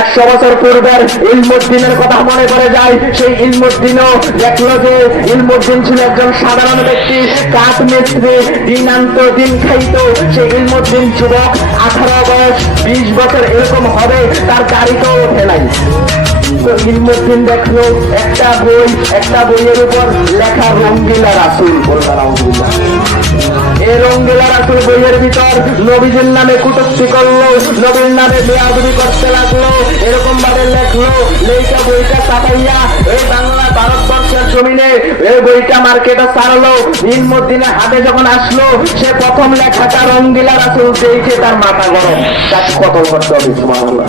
100 বছর পূর্বের ইলমুদ্দিনের কথা মনে পড়ে যায়। সেই ইলমুদ্দিনও দেখলো যে ইলমুদ্দিন ছিল একজন সাধারণ ব্যক্তি, কাঠ মিস্ত্রি, দিন আনতো দিন খাইতো। সেই ইলমুদ্দিন যুবক, 18 বয়স 20 বছর এরকম হবে, তার দাড়িতেও ওঠে নাই। তো ইলমুদ্দিন দেখলো একটা বইয়ের উপর লেখা রঙ্গিলা রাসূল। এই রঙ্গিলা রাসূল বইয়ের ভিতর নবীজির নামে কটূক্তি করলো, নবীর নামে বেয়াদবি করতে লাগলো, এরকম ভাবে লেখলো। লেখা বইটা ছাপাইয়া এই বাংলা ভারতবর্ষের জমিনে এই বইটা মার্কেটে ছাড়লো। ইলমুদ্দিনের হাতে যখন আসলো, সে প্রথম লেখাটা রঙ্গিলা রাসূল দেখে তার মাথা গরম, তাকে কতল করতে হবে। সুবহানাল্লাহ।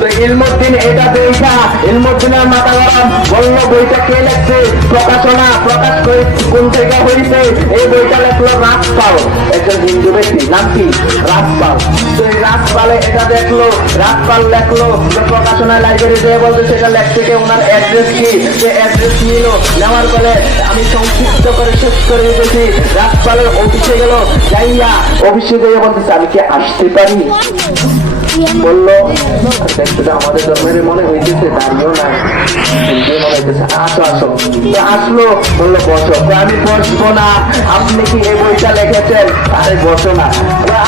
তো ইলমুদ্দিন এটা দেখা ইলমুদ্দিনের মাথা গরম, বলল বইটা কে লেখছে, প্রকাশনা প্রকাশ করে কোন থেকে হয়েছে। এই বইটা লেখলো রাজপাল, একজন হিন্দু ব্যক্তি, নাম কি রাজপাল। তো এই রাজপালে এটা দেখলো, রাজপাল লেখলো, প্রকাশনা লাইব্রেরি দিয়ে বলতে সেটা লেখছে কে, ওনার অ্যাড্রেস কি, সে অ্যাড্রেস নিল। নেওয়ার পরে আমি সংক্ষিপ্ত করে শেষ করে দিতেছি। রাজপালের অফিসে গেল, যাইয়া অফিসে গিয়ে বলতেছে আমি কি আসতে পারি। বললো আমাদের ধর্মের মনে হইতেছে, দাঁড়িয়েও নাই, মনে হইতেছে আসো আসো। আসলো, বললো বসো। আমি বসবো না, আপনি কি এই বইটা লিখেছেন? আরে বসো না।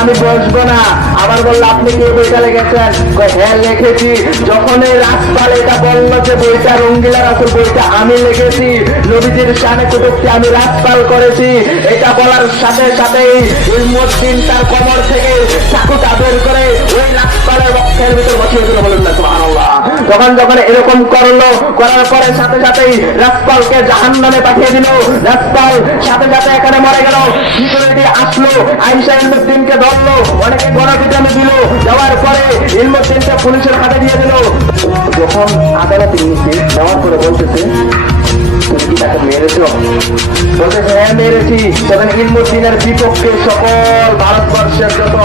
আমি বসবো না। আবার বললো আপনি কি এই বইটা লিখেছেন? হ্যাঁ লিখেছি। যখন এই রাজপাল এটা বললো যে বইটা রঙ্গিলা রাসূল, বইটা আমি লিখেছি, নবীজির শানে কটূক্তি আমি রাজপাল করেছি, এটা বলার সাথে সাথেই ইলমুদ্দিন তার কোমর থেকে চাকুটা বের করে ওই রাজপালের বক্ষের ভিতর বসিয়ে দিল। বলেন না সুবহানাল্লাহ। যখন এরকম করলো, করার পরে সাথে সাথেই রাজপালকে জাহান্নামে পাঠিয়ে দিল। রাজপাল সাথে সাথে এখানে মরে গেল। সিকিউরিটি আসলো, আয়েশা ইলমুদ্দিনকে ধরলো, অনেকে গণপিটানি দিল। যাওয়ার পরে ইলমুদ্দিনকে পুলিশের হাতে দিয়ে দিল। যখন আদালতে নিয়েছে, নেওয়ার পরে বলতেছে তুমি কি তাকে মেরেছ? বলতেছে হ্যাঁ মেরেছি। তখন ইলমুদ্দিনের বিপক্ষে সকল ভারতবর্ষের যত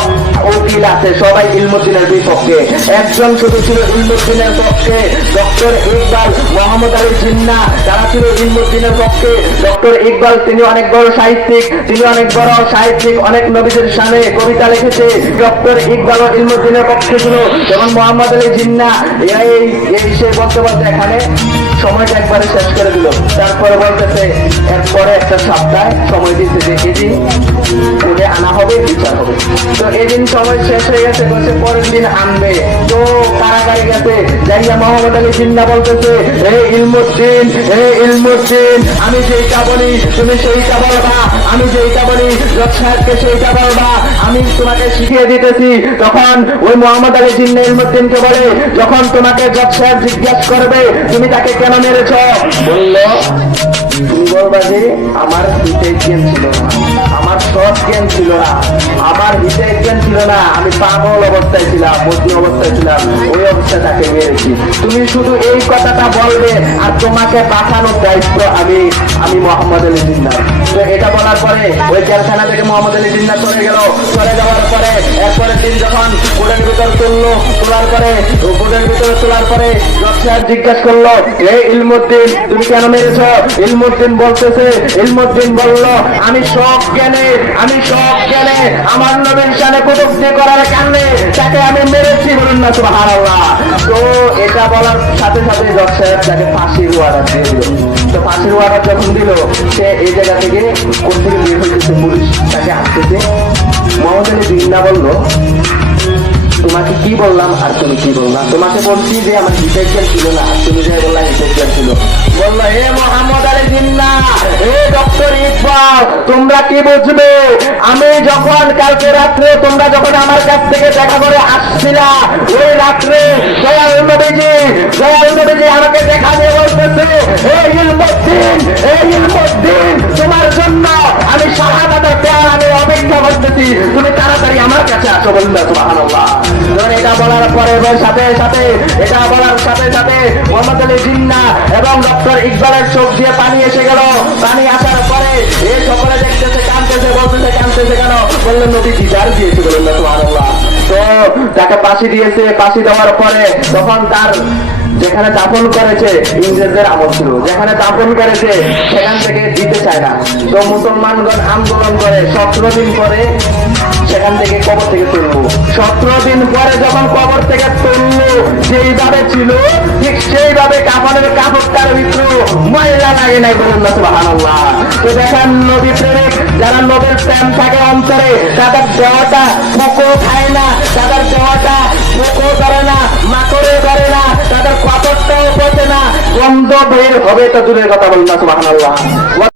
উকিল আছে সবাই ইলমুদ্দিনের বিপক্ষে, একজন শুধু ছিল ইলমুদ্দিনের পক্ষে, ডক্টর ইকবাল, মোহাম্মদ আলী জিন্নাহ, তারা ছিল ইলমুদ্দিনের পক্ষে। ডক্টর ইকবাল তিনি অনেক বড় সাহিত্যিক, অনেক নবীদের শানে কবিতা লিখেছে। ডক্টর ইকবাল ও ইলমুদ্দিনের পক্ষে ছিল। যেমন মোহাম্মদ আলী জিন্নাহ এই সে বলতে বলতে এখানে সময়টা একবারে শেষ করে দিল। তারপরে বলতেছে এরপরে একটা সপ্তাহ সময় দিতে, যে এদিন কোর্টে আনা হবে, বিচার হবে। তো এদিন সময় শেষ হয়ে গেছে, বলছে পরের দিন আনবে। তো কারাগারে গেছে, যাইয়া মোহাম্মদ আলী জিন্নাহ বলতেছে হে ইলমুদ্দিন, আমি যেইটা বলি তুমি সেইটা বলবা, আমি যেইটা বলি জজ সাহেবকে সেইটা বলবা, আমি তোমাকে শিখিয়ে দিতেছি। তখন ওই মোহাম্মদ আলী জিন্নাহ ইলমুদ্দিনকে বলে যখন তোমাকে জজ সাহেব জিজ্ঞাসা করবে তুমি তাকে কেন মেরেছ, বললো তুমি বলবা যে আমার হিতে জ্ঞান ছিল না, আমার সৎ জ্ঞান ছিল না, আমার হিতে জ্ঞান ছিল না, আমি পাগল অবস্থায় ছিলাম, মজনু অবস্থায় ছিলাম, ওই অবস্থায় তাকে মেরেছি। তুমি শুধু এই কথাটা বলবে আর তোমাকে পাঠানোর দায়িত্ব আমি মোহাম্মদ আলী জিন্নাহ। তো এটা বলার পরে ওই জেলখানা থেকে মোহাম্মদ আলী জিন্নাহ চলে গেল। চলে যাওয়ার পরে এরপরের দিন যখন কোর্টের ভিতর তুললো, তোলার পরে জজ সাহেব জিজ্ঞাসা করলো হে ইলমুদ্দিন তুমি কেন মেরেছ? ইলমুদ্দিন বলল আমি সব জ্ঞানে আমার নবীর শানে কটূক্তি করার কারণে তাকে আমি মেরেছি। বলুন না সুবহানাল্লাহ। তো এটা বলার সাথে সাথে জজ সাহেব তাকে ফাঁসির ওয়ারেন্ট দিয়ে দিল। তো ফাঁসির ওয়ারেন্ট যখন দিল, সে এই জায়গা থেকে কোন থেকে বের হইতেছে, পুলিশ তাকে আসতেছে। মোহাম্মদ আলী জিন্নাহ বলল তোমাকে কি বললাম আর তুমি কি বললাম? তোমাকে বলছি যে আমার হিতের ছিল না, আর তুমি যে বললাম হিতের ছিল। বললো হে মোহাম্মদ আলী জিন্নাহ, হে ডক্টর ইকবাল, তোমরা কি বুঝবে? আমি যখন কালকে রাত্রে তোমরা যখন আমার কাছ থেকে দেখা করে আসছিলা, ওই রাত্রে দয়াল নবীজি আমাকে দেখা দিয়ে বলতেছে হে ইলমুদ্দিন তোমার জন্য আমি শাহাদাতের প্যার আমি অপেক্ষা করতেছি, তুমি তাড়াতাড়ি আমার কাছে আসো। বলুন না সুবহানাল্লাহ। এটা বলার পরে সাথে সাথে মোহাম্মদ আলী জিন্নাহ এবং ডক্টর ইকবালের চোখ দিয়ে পানি এসে গেল। পানি আসার পরে এই সকলে দেখতেছে, কাঁদতেছে, বলতেছে কাঁদতেছে কেন? বললেন নবী বিচার দিয়েছে। বলুন না সুবহানাল্লাহ। তো তাকে ফাঁসি দিয়েছে। ফাঁসি দেওয়ার পরে তখন তার যেখানে দাফন করেছে, ইংরেজদের আমল ছিল, যেখানে দাফন করেছে সেখান থেকে দিতে চায় না। তো মুসলমানগণ আন্দোলন করে 17 দিন পরে সেখান থেকে কবর থেকে তুলবো। 17 দিন পরে যখন কবর থেকে তুললো, যেইভাবে ছিল ঠিক সেইভাবে কাফনের কাপড়টার ভিতরে ময়লা লাগে নাই, বলুন না সুবহানাল্লাহ। তো দেখেন নবী প্রেমিক যারা নবীর প্রেম থাকে অন্তরে, তাদের দেওয়াটা পোকো খায় না, তাদের দেওয়াটা পোকো করে না, মাকড়ে করে না, তাদের কাপড়টাও পচে না, গন্ধ বের হবে তো দূরের কথা, বলুন না সুবহানাল্লাহ।